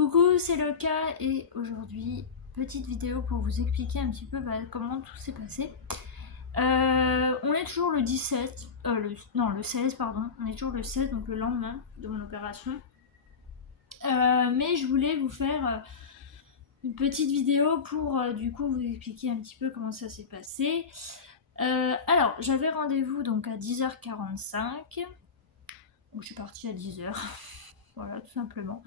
Coucou, c'est Loka et aujourd'hui, petite vidéo pour vous expliquer un petit peu comment tout s'est passé. On est toujours le 17, le 16 pardon, on est toujours le 16, donc le lendemain de mon opération. Mais je voulais vous faire une petite vidéo pour du coup vous expliquer un petit peu comment ça s'est passé. Alors, j'avais rendez-vous donc à 10h45, donc je suis partie à 10h, voilà tout simplement.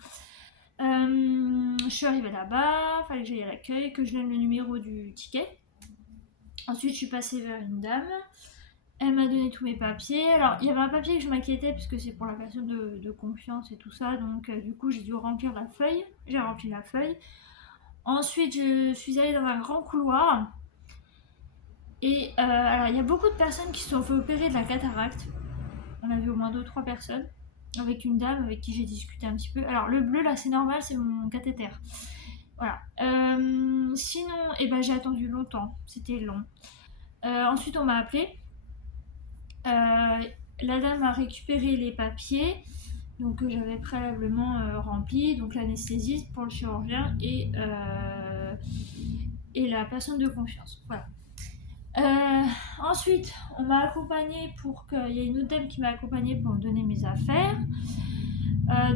Je suis arrivée là-bas, fallait que j'aille à l'accueil, que je donne le numéro du ticket. Ensuite, je suis passée vers une dame. Elle m'a donné tous mes papiers. Alors, il y avait un papier que je m'inquiétais parce que c'est pour la personne de confiance et tout ça. Donc, du coup, j'ai dû remplir la feuille. J'ai rempli la feuille. Ensuite, je suis allée dans un grand couloir. Et alors, il y a beaucoup de personnes qui se sont fait opérer de la cataracte. On a vu au moins 2-3 personnes. Avec une dame avec qui j'ai discuté un petit peu. Alors, le bleu, là, c'est normal, c'est mon cathéter. Voilà. Sinon, j'ai attendu longtemps. C'était long. Ensuite, on m'a appelé. La dame a récupéré les papiers donc, que j'avais préalablement remplis. Donc, l'anesthésiste pour le chirurgien et la personne de confiance. Voilà. Ensuite, on m'a accompagnée pour qu'il y ait une autre dame qui m'a accompagnée pour me donner mes affaires.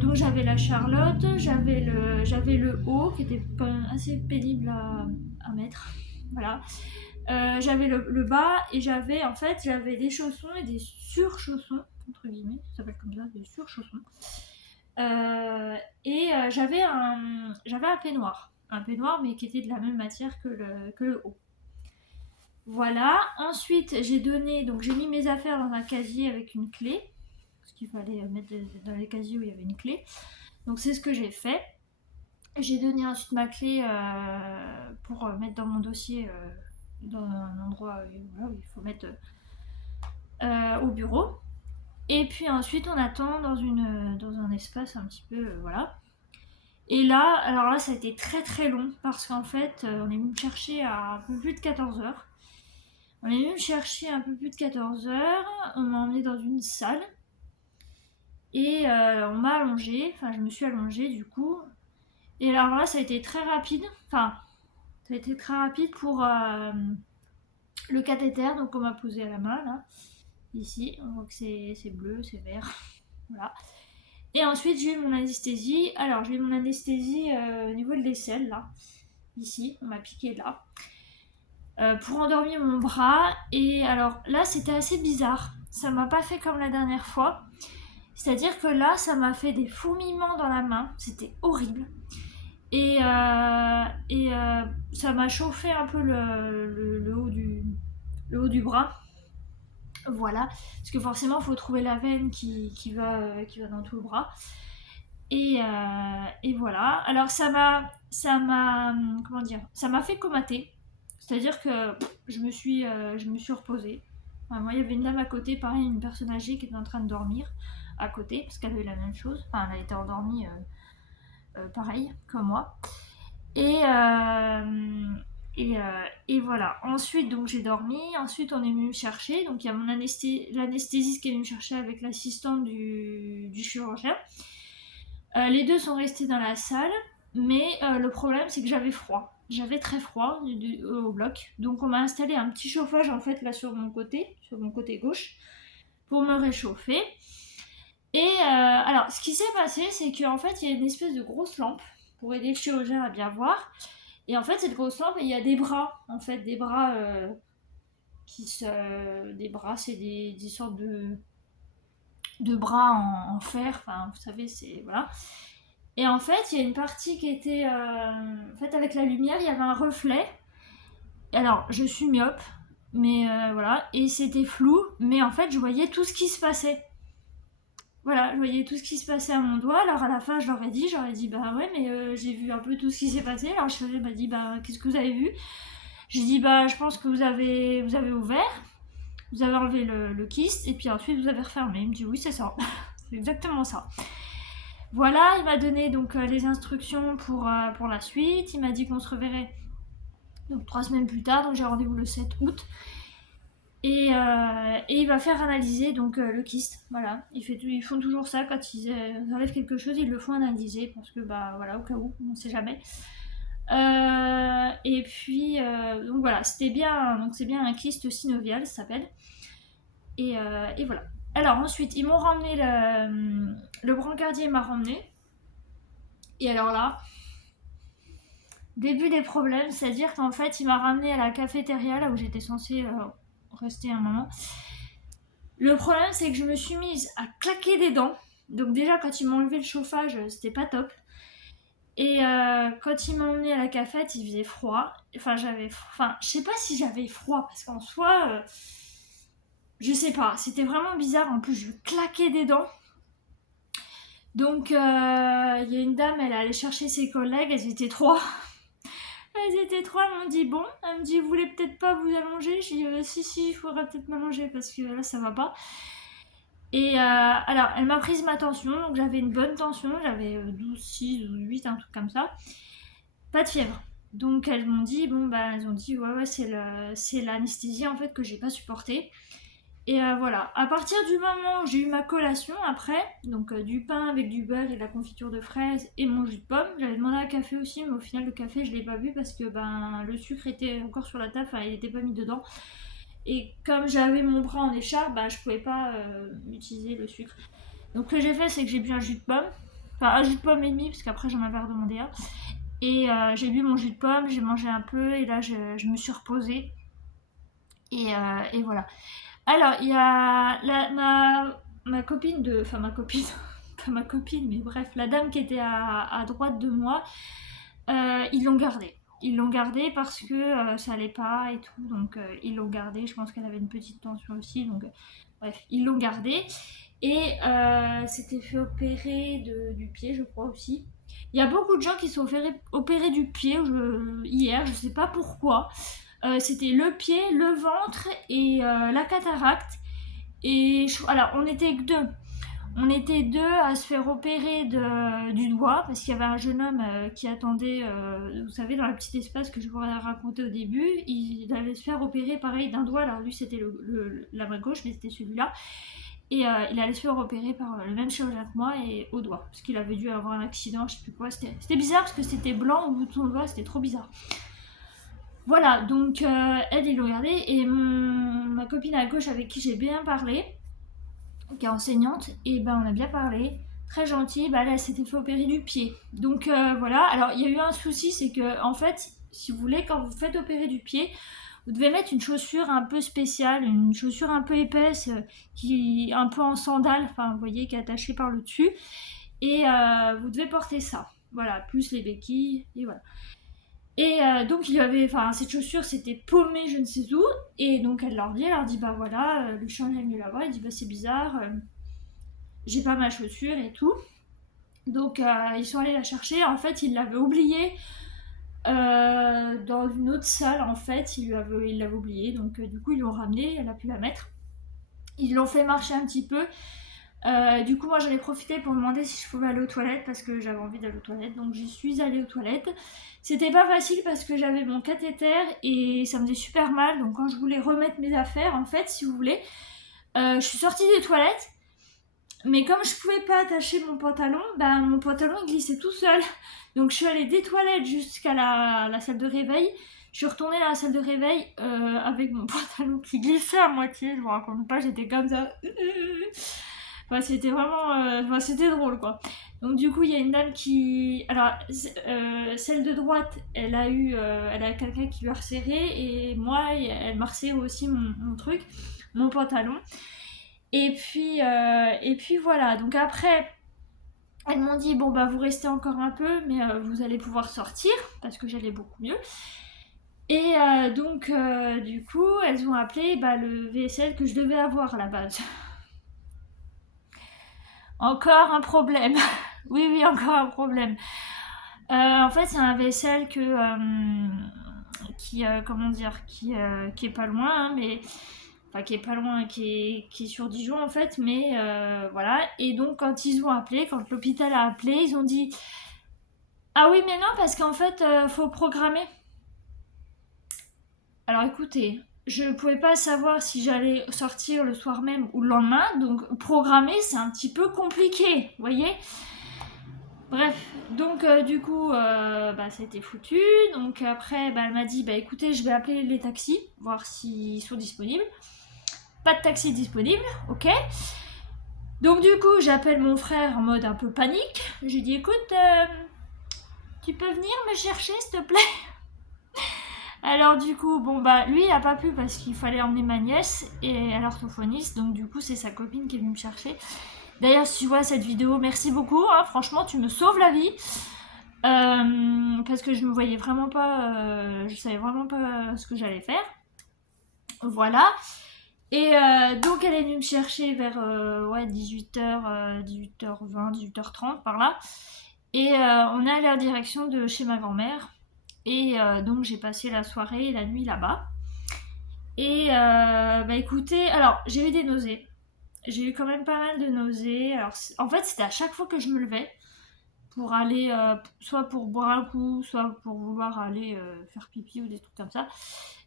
Donc j'avais la Charlotte, j'avais le haut qui était quand même assez pénible à mettre. Voilà. J'avais le bas et j'avais des chaussons et des surchaussons, entre guillemets, ça s'appelle comme ça, des surchaussons. J'avais un peignoir. Un peignoir mais qui était de la même matière que le haut. Voilà. Ensuite, j'ai mis mes affaires dans un casier avec une clé. Parce qu'il fallait mettre dans les casiers où il y avait une clé. Donc c'est ce que j'ai fait. J'ai donné ensuite ma clé pour mettre dans mon dossier dans un endroit où il faut mettre au bureau. Et puis ensuite on attend dans un espace un petit peu voilà. Et là, alors là ça a été très très long parce qu'en fait on est venu me chercher à un peu plus de 14h. On est venu me chercher un peu plus de 14h, on m'a emmené dans une salle. Et on m'a allongée, enfin je me suis allongée du coup. Et alors là ça a été très rapide, pour le cathéter, donc on m'a posé à la main là, ici, on voit que c'est bleu, c'est vert, voilà. Et ensuite j'ai eu mon anesthésie, alors j'ai eu mon anesthésie au niveau de l'aisselle là, ici, on m'a piqué là, pour endormir mon bras. Et alors là c'était assez bizarre, ça m'a pas fait comme la dernière fois. C'est-à-dire que là, ça m'a fait des fourmillements dans la main. C'était horrible. Et ça m'a chauffé un peu le haut du bras. Voilà. Parce que forcément, il faut trouver la veine qui va dans tout le bras. Et voilà. Alors, ça m'a fait comater. C'est-à-dire que je me suis reposée. Enfin, moi, il y avait une dame à côté, pareil, une personne âgée qui était en train de dormir à côté, parce qu'elle avait eu la même chose. Enfin, elle a été endormie pareil, comme moi. Et voilà. Ensuite, donc j'ai dormi. Ensuite, on est venu me chercher. Donc, il y a l'anesthésiste qui est venu me chercher avec l'assistante du chirurgien. Les deux sont restés dans la salle. Mais le problème, c'est que j'avais froid. J'avais très froid au bloc. Donc, on m'a installé un petit chauffage, en fait, là, sur mon côté gauche, pour me réchauffer. Et alors, ce qui s'est passé, c'est qu'en fait, il y a une espèce de grosse lampe pour aider le chirurgien à bien voir. Et en fait, cette grosse lampe, il y a des bras, en fait, des bras des bras, c'est des sortes de bras en fer. Enfin, vous savez, c'est voilà. Et en fait, il y a une partie qui était en fait, avec la lumière, il y avait un reflet. Alors, je suis myope, mais voilà, et c'était flou, mais en fait, je voyais tout ce qui se passait. Voilà, je voyais tout ce qui se passait à mon doigt. Alors à la fin, j'aurais dit bah ouais, mais j'ai vu un peu tout ce qui s'est passé. Alors je m'a dit bah qu'est-ce que vous avez vu? J'ai dit bah je pense que vous avez ouvert, vous avez enlevé le kyste et puis ensuite vous avez refermé. Il me dit oui c'est ça, c'est exactement ça. Voilà, il m'a donné donc les instructions pour la suite. Il m'a dit qu'on se reverrait donc 3 semaines plus tard. Donc j'ai rendez-vous le 7 août. Et il va faire analyser donc le kyste. Voilà, ils font toujours ça quand ils enlèvent quelque chose, ils le font analyser parce que bah voilà, au cas où, on sait jamais. Et puis donc voilà, c'est bien un kyste synovial, ça s'appelle. Et voilà. Alors ensuite, ils m'ont ramené le brancardier m'a ramené. Et alors là, début des problèmes, c'est-à-dire qu'en fait, il m'a ramené à la cafétéria là où j'étais censée rester un moment. Le problème, c'est que je me suis mise à claquer des dents. Donc déjà, quand ils m'ont enlevé le chauffage, c'était pas top. Et quand ils m'ont emmené à la cafette, il faisait froid. Enfin, je sais pas si j'avais froid, parce qu'en soi, je sais pas. C'était vraiment bizarre. En plus, je claquais des dents. Donc, il y a une dame, elle allait chercher ses collègues. Elles étaient trois. Elles étaient trois, elles m'ont dit bon. Elle me dit, vous voulez peut-être pas vous allonger? Je dis, si, il faudrait peut-être m'allonger parce que là, ça va pas. Et alors, elle m'a prise ma tension, donc j'avais une bonne tension, j'avais 12,6, 12,8, un truc comme ça. Pas de fièvre. Donc elles m'ont dit, bon bah elles ont dit ouais c'est l'anesthésie en fait que j'ai pas supporté. Et voilà, à partir du moment où j'ai eu ma collation après, donc du pain avec du beurre et de la confiture de fraises et mon jus de pomme, j'avais demandé un café aussi, mais au final le café je l'ai pas bu parce que ben le sucre était encore sur la table, enfin il était pas mis dedans. Et comme j'avais mon bras en écharpe, bah, je pouvais pas utiliser le sucre. Donc ce que j'ai fait, c'est que j'ai bu un jus de pomme. Enfin, un jus de pomme et demi, parce qu'après j'en avais redemandé un. Et j'ai bu mon jus de pomme, j'ai mangé un peu, et là je me suis reposée. Et voilà. Alors, il y a ma copine de... Enfin, ma copine... pas ma copine, mais bref, la dame qui était à droite de moi, ils l'ont gardée. Ils l'ont gardée parce que ça allait pas et tout, donc ils l'ont gardée. Je pense qu'elle avait une petite tension aussi, donc bref, ils l'ont gardée. Et s'était fait opérer du pied, je crois aussi. Il y a beaucoup de gens qui sont opérés du pied hier, je sais pas pourquoi. C'était le pied, le ventre et la cataracte. Alors, on était que deux. On était deux à se faire opérer du doigt parce qu'il y avait un jeune homme qui attendait, vous savez, dans le petit espace que je vous ai raconté au début. Il allait se faire opérer pareil d'un doigt. Alors lui, c'était la main gauche, mais c'était celui-là. Et il allait se faire opérer par le même chirurgien que moi et au doigt. Parce qu'il avait dû avoir un accident, je sais plus quoi. C'était bizarre parce que c'était blanc au bout de son doigt, c'était trop bizarre. Voilà, donc elle, ils l'ont regardé. Et ma copine à gauche avec qui j'ai bien parlé, qui est enseignante, et ben on a bien parlé, très gentille, bah elle s'était fait opérer du pied. Donc voilà, alors il y a eu un souci, c'est que en fait, si vous voulez, quand vous faites opérer du pied, vous devez mettre une chaussure un peu spéciale, une chaussure un peu épaisse, qui est un peu en sandale, enfin vous voyez, qui est attachée par le dessus, et vous devez porter ça. Voilà, plus les béquilles, et voilà. Et donc il y avait, enfin cette chaussure c'était paumé je ne sais où, et donc elle leur dit bah voilà, le chirurgien est venu la voir, il dit bah c'est bizarre, j'ai pas ma chaussure et tout. Donc ils sont allés la chercher, en fait ils l'avaient oubliée dans une autre salle en fait, ils l'avaient oubliée, donc du coup ils l'ont ramenée, elle a pu la mettre. Ils l'ont fait marcher un petit peu. Du coup moi j'en ai profité pour demander si je pouvais aller aux toilettes parce que j'avais envie d'aller aux toilettes, donc j'y suis allée aux toilettes. C'était pas facile parce que j'avais mon cathéter et ça me faisait super mal, donc quand je voulais remettre mes affaires en fait si vous voulez, je suis sortie des toilettes, mais comme je pouvais pas attacher mon pantalon, ben mon pantalon il glissait tout seul, donc je suis allée des toilettes jusqu'à la salle de réveil. Je suis retournée dans la salle de réveil avec mon pantalon qui glissait à moitié, je vous raconte pas, j'étais comme ça. Enfin, c'était vraiment... c'était drôle, quoi. Donc, du coup, il y a une dame qui... Alors, celle de droite, elle a quelqu'un qui lui a resserré, et moi, elle m'a resserré aussi mon truc, mon pantalon. Et puis voilà. Donc, après, elles m'ont dit, bon, bah, vous restez encore un peu, mais vous allez pouvoir sortir, parce que j'allais beaucoup mieux. Et donc, du coup, elles ont appelé le VSL que je devais avoir à la base. Encore un problème. Oui, encore un problème. En fait, c'est un VSL comment dire, qui est pas loin, hein, mais enfin qui est pas loin, qui est sur Dijon en fait, mais voilà. Et donc quand ils ont appelé, quand l'hôpital a appelé, ils ont dit ah oui mais non parce qu'en fait faut programmer. Alors écoutez, je pouvais pas savoir si j'allais sortir le soir même ou le lendemain, donc programmer c'est un petit peu compliqué, vous voyez. Bref, donc du coup, c'était foutu. Donc après, elle m'a dit, écoutez, je vais appeler les taxis, voir s'ils sont disponibles. Pas de taxi disponible, ok. Donc du coup, j'appelle mon frère en mode un peu panique. J'ai dit, écoute, tu peux venir me chercher, s'il te plaît? Alors du coup, lui il a pas pu parce qu'il fallait emmener ma nièce et à l'orthophoniste, donc du coup c'est sa copine qui est venue me chercher. D'ailleurs si tu vois cette vidéo, merci beaucoup, hein, franchement tu me sauves la vie. Parce que je me voyais vraiment pas, je savais vraiment pas ce que j'allais faire. Voilà. Et donc elle est venue me chercher vers 18h, 18h20, 18h30 par là. Et on est allé en direction de chez ma grand-mère. Et donc j'ai passé la soirée et la nuit là-bas. Et écoutez, alors j'ai eu des nausées. J'ai eu quand même pas mal de nausées. Alors en fait c'était à chaque fois que je me levais pour aller, soit pour boire un coup, soit pour vouloir aller faire pipi ou des trucs comme ça.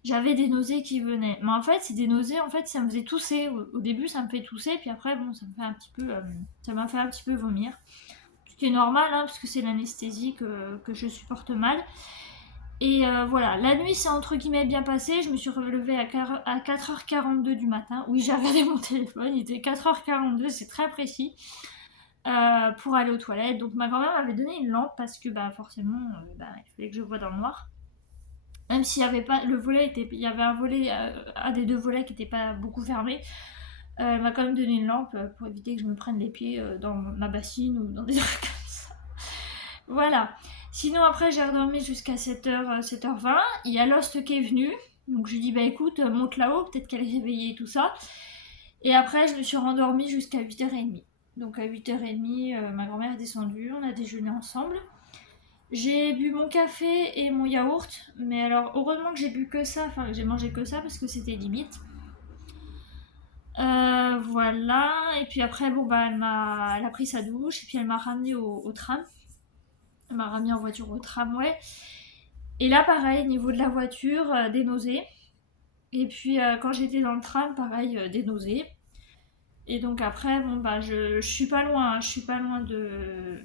J'avais des nausées qui venaient. Mais en fait c'est des nausées, en fait ça me faisait tousser. Au début ça me fait tousser, puis après bon ça me fait un petit peu, ça m'a fait un petit peu vomir. Ce qui est normal hein, parce que c'est l'anesthésie que je supporte mal. Et voilà, la nuit c'est entre guillemets bien passé, je me suis relevée à 4h42 du matin. Oui, j'ai regardé mon téléphone, il était 4h42, c'est très précis, pour aller aux toilettes. Donc ma grand-mère m'avait donné une lampe parce que forcément, il fallait que je voie dans le noir. Même s'il y avait pas, il y avait un volet, un des deux volets qui n'était pas beaucoup fermé. Elle m'a quand même donné une lampe pour éviter que je me prenne les pieds dans ma bassine ou dans des trucs comme ça. Voilà. Sinon, après, j'ai redormi jusqu'à 7h, 7h20. Il y a Lost qui est venu. Donc, je lui dis, écoute, monte là-haut, peut-être qu'elle est réveillée et tout ça. Et après, je me suis rendormie jusqu'à 8h30. Donc, à 8h30, ma grand-mère est descendue. On a déjeuné ensemble. J'ai bu mon café et mon yaourt. Mais alors, heureusement que j'ai bu que ça. Enfin, j'ai mangé que ça parce que c'était limite. Voilà. Et puis après, elle a pris sa douche. Et puis, elle m'a ramenée au tram. Elle m'a ramené en voiture au tramway. Et là, pareil, niveau de la voiture, des nausées. Et puis, quand j'étais dans le tram, pareil, des nausées. Et donc après, je suis pas loin. Hein, je suis pas loin de...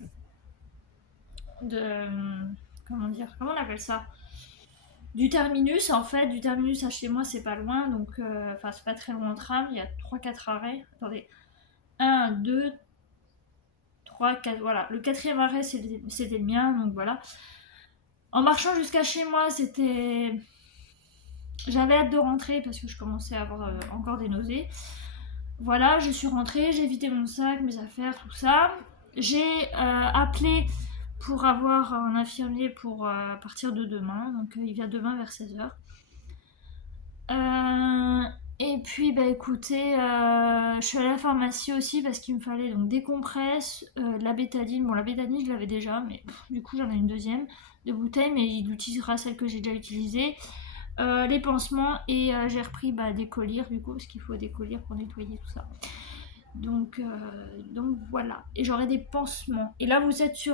Comment dire? Comment on appelle ça? Du terminus, en fait. Du terminus à chez moi, c'est pas loin. Donc, c'est pas très loin en tram. Il y a 3-4 arrêts. Attendez. 1, 2, 3, 4. Voilà. Le 4e arrêt, c'était le mien. Donc voilà. En marchant jusqu'à chez moi, j'avais hâte de rentrer parce que je commençais à avoir encore des nausées. Voilà, je suis rentrée, j'ai vidé mon sac, mes affaires, tout ça. J'ai appelé pour avoir un infirmier pour partir de demain. Donc il vient demain vers 16h. Et puis écoutez, je suis allée à la pharmacie aussi parce qu'il me fallait donc des compresses, de la bétadine. Bon, la bétadine je l'avais déjà, mais du coup j'en ai une deuxième de bouteille, mais il utilisera celle que j'ai déjà utilisée. Les pansements et j'ai repris des collyres du coup parce qu'il faut des collyres pour nettoyer tout ça. Donc voilà. Et j'aurai des pansements. Et là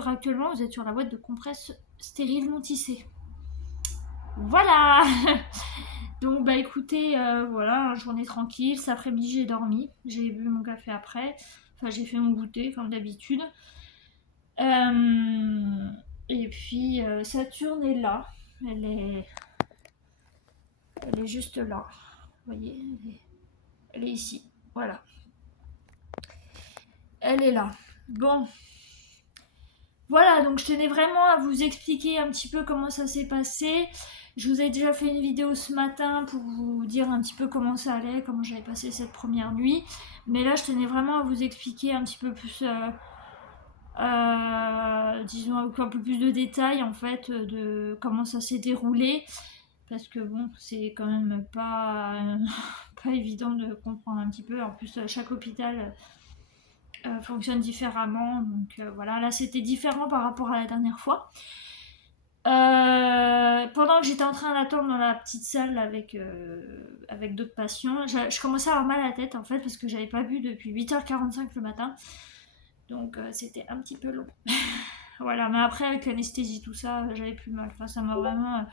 actuellement vous êtes sur la boîte de compresses stériles non tissées. Voilà. Donc écoutez, voilà, journée tranquille. Cet après-midi j'ai dormi. J'ai bu mon café après. Enfin j'ai fait mon goûter comme d'habitude. Et puis Saturne est là. Elle est juste là. Vous voyez, elle est ici. Voilà. Elle est là. Bon. Voilà, donc je tenais vraiment à vous expliquer un petit peu comment ça s'est passé. Je vous ai déjà fait une vidéo ce matin pour vous dire un petit peu comment ça allait, comment j'avais passé cette première nuit. Mais là, je tenais vraiment à vous expliquer un petit peu plus, disons, avec un peu plus de détails en fait, de comment ça s'est déroulé. Parce que bon, c'est quand même pas, pas évident de comprendre un petit peu. En plus, chaque hôpital fonctionne différemment. Donc voilà, là c'était différent par rapport à la dernière fois. Pendant que j'étais en train d'attendre dans la petite salle avec d'autres patients, je commençais à avoir mal à la tête en fait parce que j'avais pas bu depuis 8h45 le matin. Donc c'était un petit peu long. Voilà, mais après avec l'anesthésie tout ça, j'avais plus mal. Enfin, ça m'a vraiment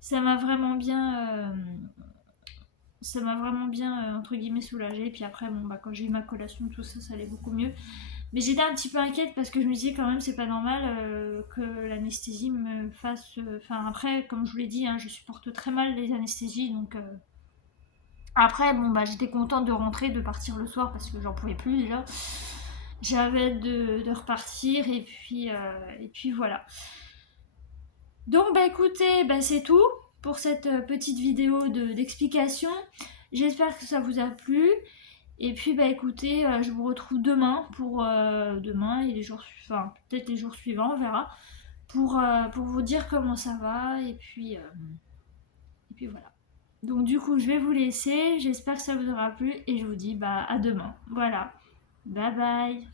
ça m'a vraiment bien, entre guillemets soulagée. Et puis après, bon, bah, quand j'ai eu ma collation, tout ça, ça allait beaucoup mieux. Mais j'étais un petit peu inquiète parce que je me disais quand même, c'est pas normal que l'anesthésie me fasse. Enfin, après, comme je vous l'ai dit, hein, je supporte très mal les anesthésies. Donc, après, bon, bah, j'étais contente de rentrer, de partir le soir parce que j'en pouvais plus déjà. J'avais de repartir et puis voilà. Donc, bah écoutez, bah, c'est tout pour cette petite vidéo d'explication. J'espère que ça vous a plu. Et puis bah écoutez, je vous retrouve demain pour demain et les jours enfin peut-être les jours suivants, on verra, pour vous dire comment ça va et puis voilà. Donc du coup je vais vous laisser, j'espère que ça vous aura plu et je vous dis bah à demain. Voilà. Bye bye.